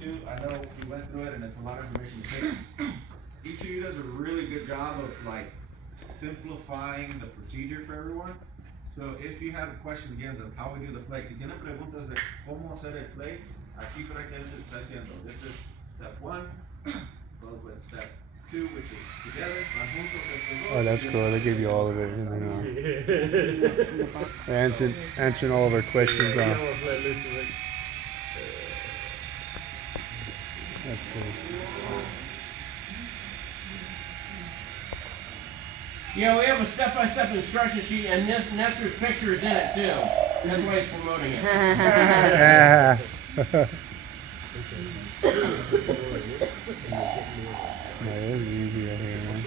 too, I know we went through it and it's a lot of information to take. Each of you does a really good job of like simplifying the procedure for everyone. So if you have a question again of how we do the flakes, si tienen preguntas de cómo hacer el flake, aquí para que se está haciendo. This is step 1, goes with step 2, which is together. Oh, that's cool. They give you all of it. You know. Answering all of our questions. That's cool. Yeah, we have a step-by-step instruction sheet, and Nestor's picture is in it too. That's why he's promoting it. Yeah. It's easy right here, man.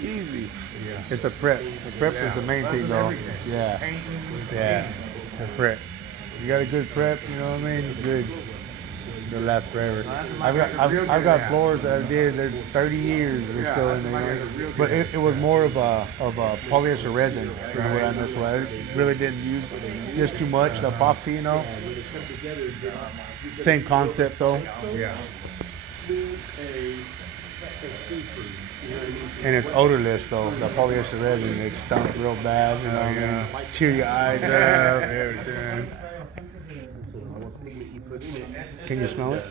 Easy. Yeah. It's the prep. The prep is the main thing, though. Yeah. The prep. You got a good prep, you know what I mean? Good. It'll last forever. I've got floors that I did. They're 30 years. They're still in there. But it was more of a polyester resin. That's why I really didn't use just too much. The epoxy, you know. Same concept though. Yeah. And it's odorless though. The polyester resin, it stunk real bad. You know what I mean? Cheer your eyes up, everything. Can you smell it?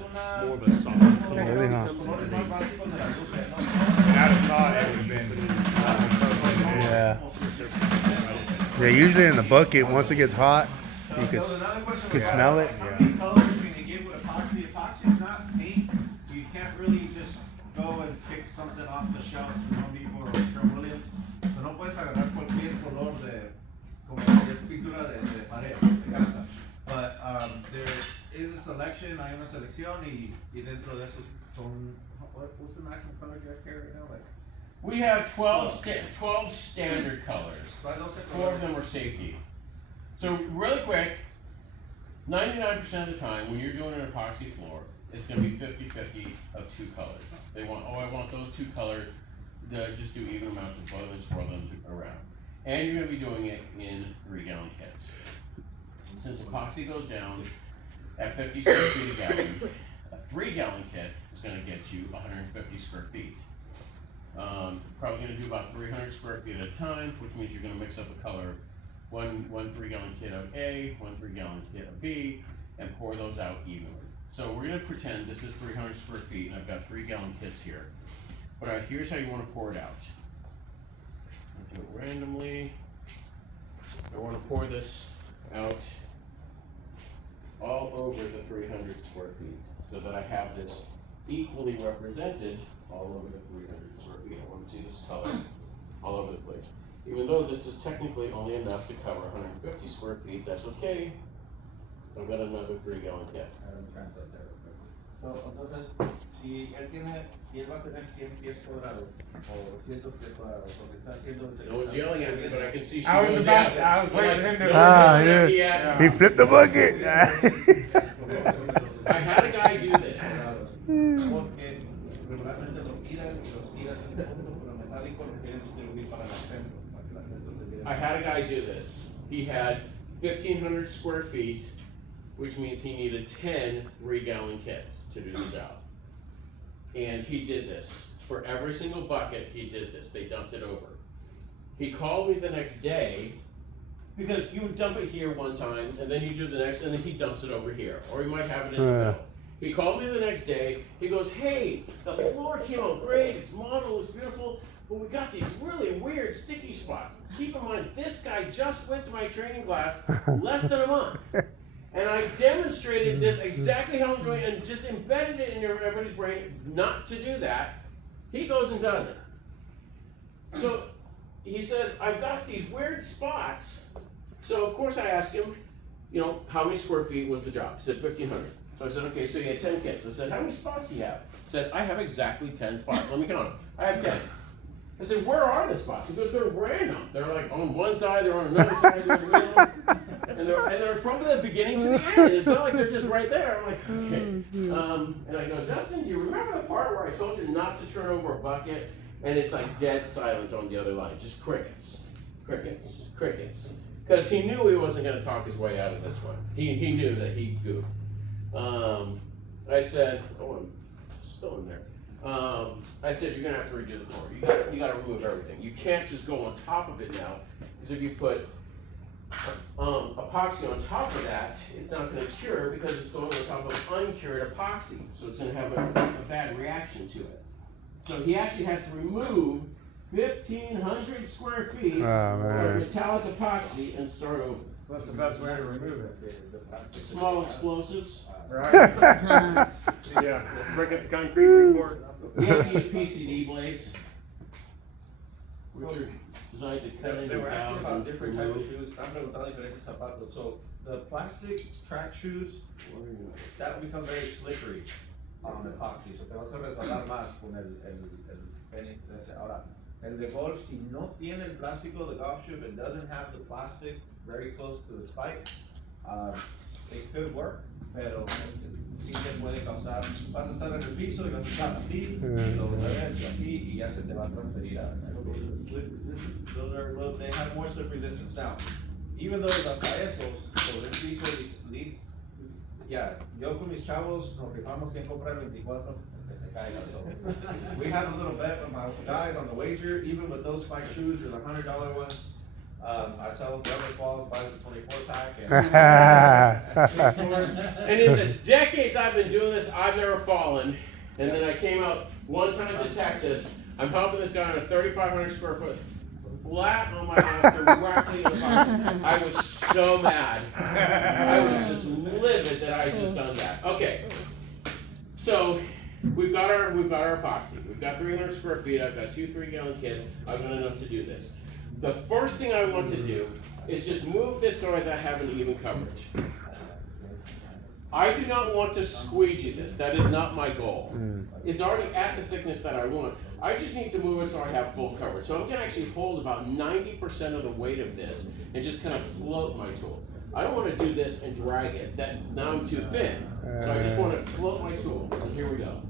More of a solid color. Really, huh? Yeah. Yeah, usually in the bucket, once it gets hot, you could smell it. Epoxy is not paint. You can't really just go and pick something off the shelf from Home Depot or Sherwin-Williams. So no puedes agarrar cualquier color de como es pintura de pared, de casa. But there is a selection, hay una selección y dentro de esos son, what's the maximum color you have here right now? Like, we have 12 standard colors. 4 of them are safety. So really quick, 99% of the time when you're doing an epoxy floor, it's going to be 50-50 of 2 colors. They want, I want those 2 colors, just do even amounts of both and swirl them around. And you're going to be doing it in 3-gallon kits. Since epoxy goes down at 50 square feet a gallon, a 3-gallon kit is going to get you 150 square feet. Probably going to do about 300 square feet at a time, which means you're going to mix up a color. One 3-gallon kit of A, 1 3-gallon kit of B, and pour those out evenly. So we're going to pretend this is 300 square feet, and I've got 3-gallon kits here. But here's how you want to pour it out. I'll do it randomly. I want to pour this out all over the 300 square feet, so that I have this equally represented all over the 300 square feet. I want to see this color all over the place. Even though this is technically only enough to cover 150 square feet, that's okay. I've got another 3-gallon kit. Entonces, si él va a tener 100 pies cuadrados o 200 pies cuadrados, porque está haciendo. No one's yelling at me, but I can see she I was waiting for him to. Yeah. He flipped the bucket. I had a guy do this. I had a guy do this. He had 1,500 square feet, which means he needed 10 3-gallon kits to do the job. And he did this. For every single bucket, he did this. They dumped it over. He called me the next day, because you would dump it here one time, and then you do the next, and then he dumps it over here. Or he might have it in the middle. He called me the next day. He goes, hey, the floor came out great. It's model, looks beautiful. But we got these really weird sticky spots. Keep in mind, this guy just went to my training class less than a month. And I demonstrated this exactly how I'm doing and just embedded it in everybody's brain not to do that. He goes and does it. So he says, I've got these weird spots. So of course I asked him, how many square feet was the job? He said 1,500. So I said, okay, so you had 10 kits. I said, how many spots do you have? He said, I have exactly 10 spots. Let me count them. I have 10. I said, where are the spots? He goes, they're random. They're like on one side, they're on another side, they're in the middle. And they're from the beginning to the end. It's not like they're just right there. I'm like, okay. And I go, Justin, do you remember the part where I told you not to turn over a bucket? And it's like dead silent on the other line. Just crickets. Crickets. Crickets. Because he knew he wasn't going to talk his way out of this one. He knew that he goofed. I said, oh, I'm spilling there. I said, you're gonna have to redo the floor. You gotta remove everything. You can't just go on top of it now, because if you put epoxy on top of that, it's not gonna cure because it's going on top of uncured epoxy. So it's gonna have a bad reaction to it. So he actually had to remove 1,500 square feet of metallic epoxy and start over. What's the best way to remove it? Small explosives. Right? Yeah, let's break up the concrete report. We have to use PCD blades, which are designed to cut They into were asking valves about and different types of remove. shoes. Están preguntando diferentes zapatos. So the plastic track shoes, that will become very slippery on epoxy. So te vas a resbalar más con el tenis. Ahora, el de golf, si no tiene el plástico, the golf shoe, if it doesn't have the plastic very close to the spike, it could work, pero sí te puede causar, vas a estar en el piso y vas a estar así, y lo mueves así, y ya se te va a transferir a those are, they have more slip resistance now. Even though hasta esos, sobre el piso, ya, yo con mis chavos nos rifamos quien compra el 24, que te caiga, so. We have a little bet with my guys on the wager, even with those spike shoes or the $100 ones. I tell them whoever falls buys a 24 pack. And in the decades I've been doing this, I've never fallen. And then I came out one time to Texas. I'm helping this guy on a 3,500 square foot flat on my house directly in the box. I was so mad. I was just livid that I had just done that. Okay. So we've got our epoxy. We've got 300 square feet. I've got 2 3-gallon kits. I've got enough to do this. The first thing I want to do is just move this so that I have an even coverage. I do not want to squeegee this. That is not my goal. It's already at the thickness that I want. I just need to move it so I have full coverage. So I'm going to actually hold about 90% of the weight of this and just kind of float my tool. I don't want to do this and drag it. Now I'm too thin. So I just want to float my tool. So here we go.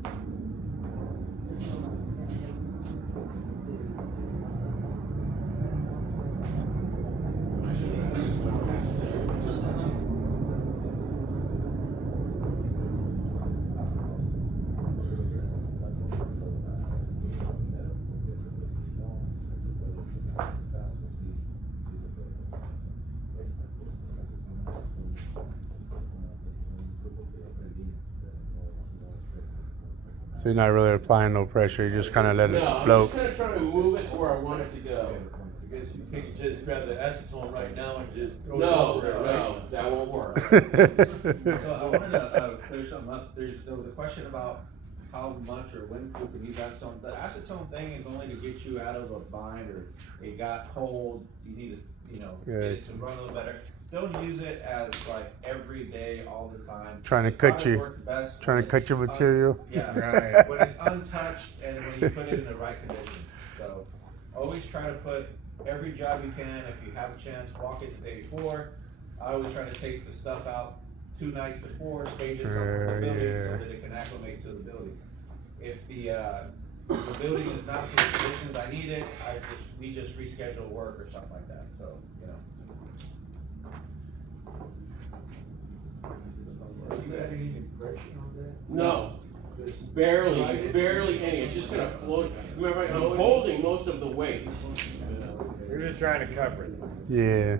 So you're not really applying no pressure. You just kind of let it I'm float. just kind of trying to move it to where I want it to go. Because you can't just grab the acetone right now and just throw it No, over there, right? that won't work. So I wanted to clear something up. There was a question about how much or when people can use acetone. The acetone thing is only to get you out of a bind or it got cold. You need to, get it to run a little better. Don't use it as like every day, all the time. Trying to It cut probably you. works best Trying when to cut it's your material. Yeah, when it's untouched and when you put it in the right conditions. So always try to put every job you can. If you have a chance, walk it the day before. I always try to take the stuff out 2 nights before, stage it somewhere in the building so that it can acclimate to the building. If the building is not to the conditions I need it, we just reschedule work or something like that. So Do you have any impression on that? No, barely any. It's just gonna float. Remember, I'm holding most of the weight. We're just trying to cover it. Yeah.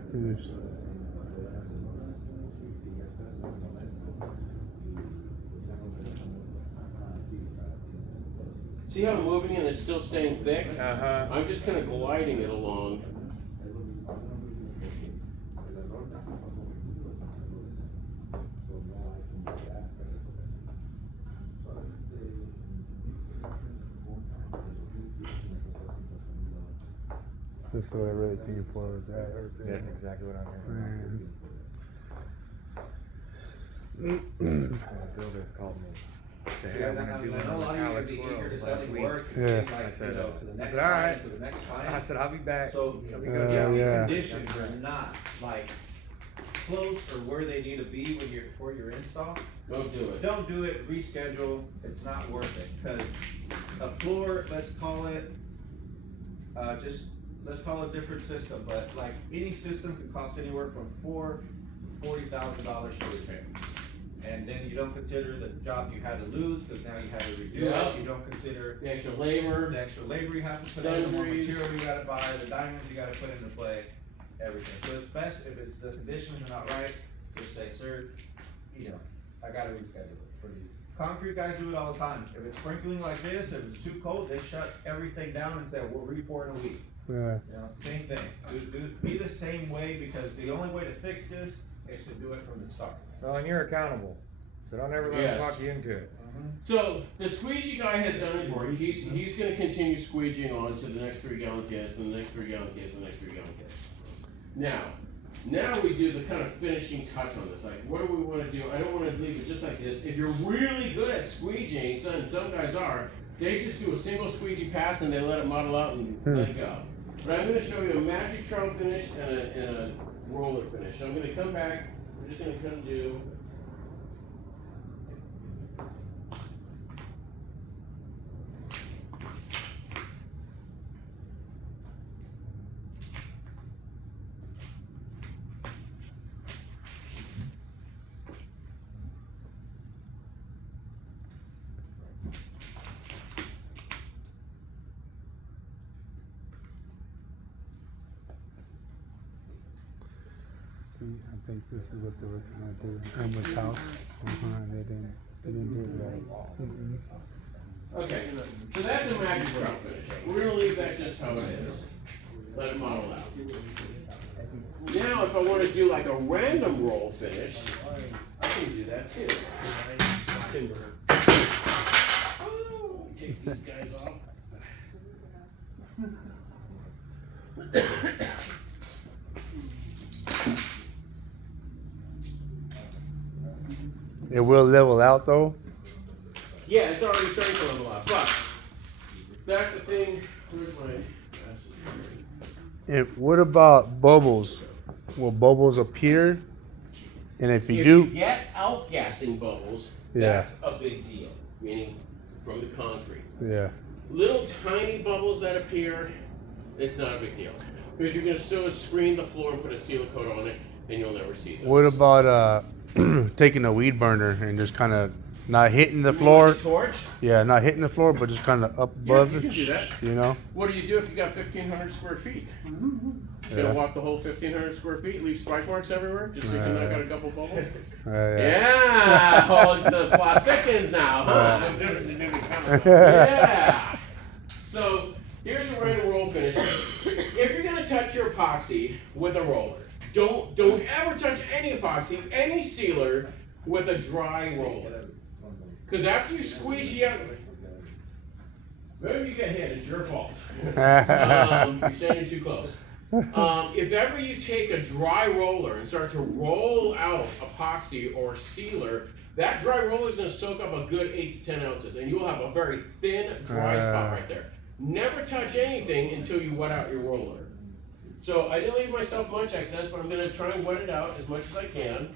See how I'm moving and it's still staying thick? Uh-huh. I'm just kind of gliding it along. That's what I really think for was that. That's exactly what I'm Man. The builder called me. Said, hey, Yeah, I want to do I one know a with lot of you Alex could be eager to Swirls sell last me week. work. Yeah. Like, I said, to the next all right. client, to the next client. I said, I'll be back. So, yeah. conditions are not like close or where they need to be for your install. Don't do it. Don't do it, reschedule, it's not worth it, because a floor, let's call it, let's call it a different system, but like any system can cost anywhere from $4,000 to $40,000 to repair. and then you don't consider the job you had to lose, cause now you had to redo Yeah. it, you don't consider The extra labor. the extra labor you have to put in, the more Sundries. material you gotta buy, the diamonds you gotta put into play, everything. So it's best if the conditions are not right, just say, sir, you know, I gotta reschedule it for you. Concrete guys do it all the time. If it's sprinkling like this, if it's too cold, they shut everything down and say, we'll re-pour in a week. Yeah. You know, same thing. Be the same way, because the only way to fix this is to do it from the start. Well, and you're accountable, so don't ever let Yes. them talk you into it. So the squeegee guy has done his work. He's going to continue squeegeeing on to the next 3 gallon case and the next 3 gallon case and the next 3 gallon case. Now we do the kind of finishing touch on this. Like, what do we want to do? I don't want to leave it just like this. If you're really good at squeegeeing, some guys are, they just do a single squeegee pass and they let it model out and let it go. But I'm going to show you a magic trowel finish and a roller finish. So I'm going to come back. We're just going to come do. I think this is what they were trying to do. Emma's house. They didn't do it right. Okay, so that's a magic trowel finish. We're gonna leave that just how it is. Let it model out. Now, if I want to do like a random roll finish, I can do that too. Oh, take these guys off. It will level out though. Yeah, it's already starting to level out, but that's the thing. Where's my glasses? And what about bubbles? Will bubbles appear? And if you If do, you get outgassing bubbles, Yeah. that's a big deal. Meaning from the concrete. yeah. Little tiny bubbles that appear, it's not a big deal. Because you're going to still screen the floor and put a seal coat on it, and you'll never see them. What about taking a weed burner and just kind of not hitting the You mean floor? like a torch? Yeah, not hitting the floor, but just kind of up above you it. can do that. You know? What do you do if you got 1,500 square feet? You're Yeah. gonna walk the whole 1,500 square feet, leave spike marks everywhere, just so you can knock out a couple bubbles? Yeah. Yeah, oh, the plot thickens now, huh? Yeah. Yeah. So here's a random roll finish. If you're gonna touch your epoxy with a roller, don't ever touch any epoxy, any sealer with a dry roller. Because after you squeegee out, maybe you get hit, it's your fault. You're standing too close. If ever you take a dry roller and start to roll out epoxy or sealer, that dry roller is going to soak up a good 8 to 10 ounces, and you will have a very thin, dry spot right there. Never touch anything until you wet out your roller. So I didn't leave myself much excess, but I'm going to try and wet it out as much as I can.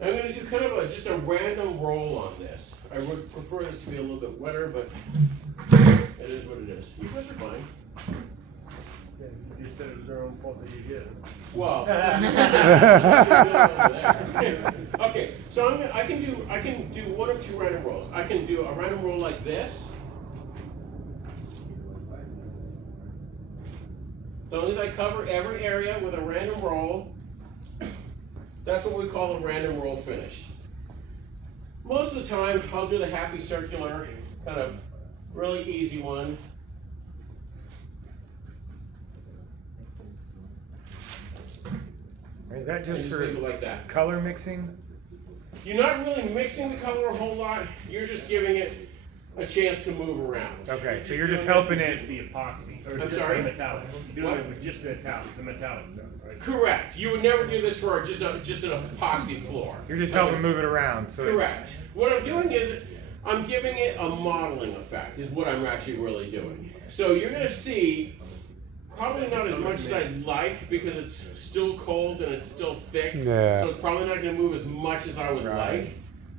I'm going to do kind of just a random roll on this. I would prefer this to be a little bit wetter, but it is what it is. You guys are fine. You said it was their own fault that you did. Well, okay. So I can do 1 or 2 random rolls. I can do a random roll like this. As long as I cover every area with a random roll, that's what we call a random roll finish. Most of the time, I'll do the happy circular, kind of really easy one. Is that And just just for leave it like that. color mixing? You're not really mixing the color a whole lot. You're just giving it a chance to move around. Okay, so you're just helping Just it. the epoxy, or I'm just sorry? the metallic. You're What? doing it with just the metallic stuff, right? Correct. You would never do this for just an epoxy floor. You're just helping move it around. So Correct. What I'm doing is I'm giving it a modeling effect is what I'm actually really doing. So you're gonna see probably not as much as I'd like because it's still cold and it's still thick. Yeah. So it's probably not gonna move as much as I would like.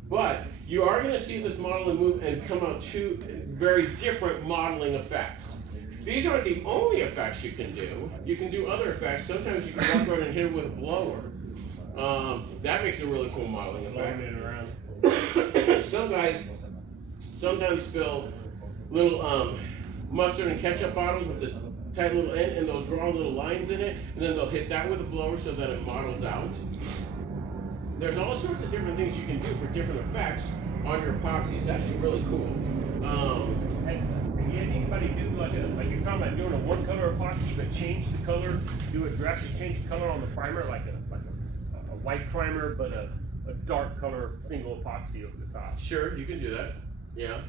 But you are gonna see this modeling move and come out 2 very different modeling effects. these aren't the only effects you can do. You can do other effects. Sometimes you can walk around and hit it with a blower. That makes a really cool modeling effect. Blowing it around. Some guys sometimes fill little mustard and ketchup bottles with the tight little end, and they'll draw little lines in it, and then they'll hit that with a blower so that it models out. There's all sorts of different things you can do for different effects on your epoxy. It's actually really cool. And yet anybody do like you're talking about doing a one color epoxy, but change the color, do a drastic change the color on the primer, like a white primer, but a dark color single epoxy over the top. Sure, you can do that. Yeah.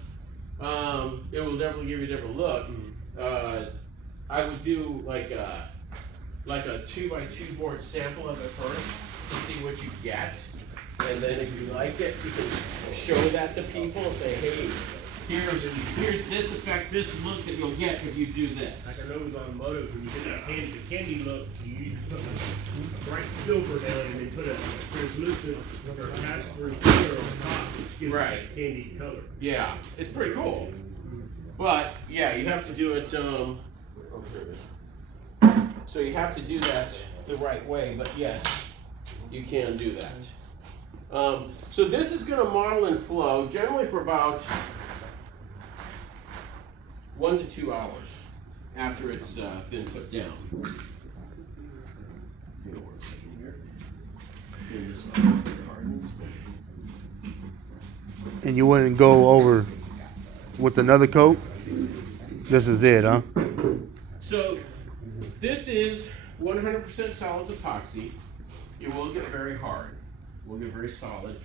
It will definitely give you a different look. I would do like a 2x2 board sample of it first to see what you get, and then if you like it, you can show that to people and say, hey, here's this effect, this look that you'll get if you do this. Like I know with automotive, when you get that candy, the candy look, you usually put a bright silver down and then put a translucent or pass-through color on top, which gives Right. it that candy color. Yeah, it's pretty cool. But yeah, you have to do it. So you have to do that the right way. But yes, you can do that. So this is going to model and flow generally for about 1 to 2 hours after it's been put down. Hang on 1 second here. Get this one hardens. And you wouldn't go over with another coat? This is it, huh? So this is 100% solids epoxy. It will get very hard. It will get very solid.